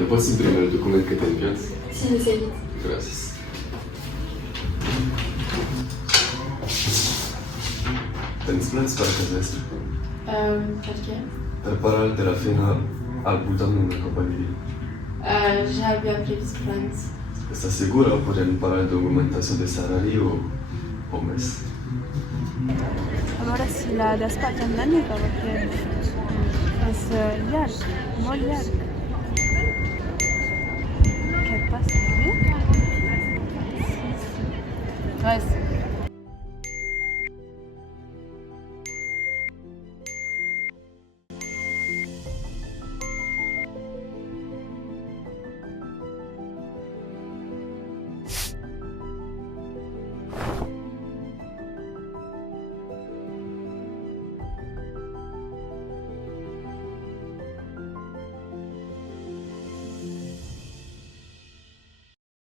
¿Me puedes imprimir el documento que te envías? Sí, de seguida. Gracias. Tens plans per casa mestre? Perché? Per parlar de la feina al voltant d'una copa de vi. Já abbiamo previsto plans. Estàs segura o podem parlar d'augmentació de salari o més? A veure si la despatx en Dànica, perquè és llarg, molt llarg. Què et passa? Ouais,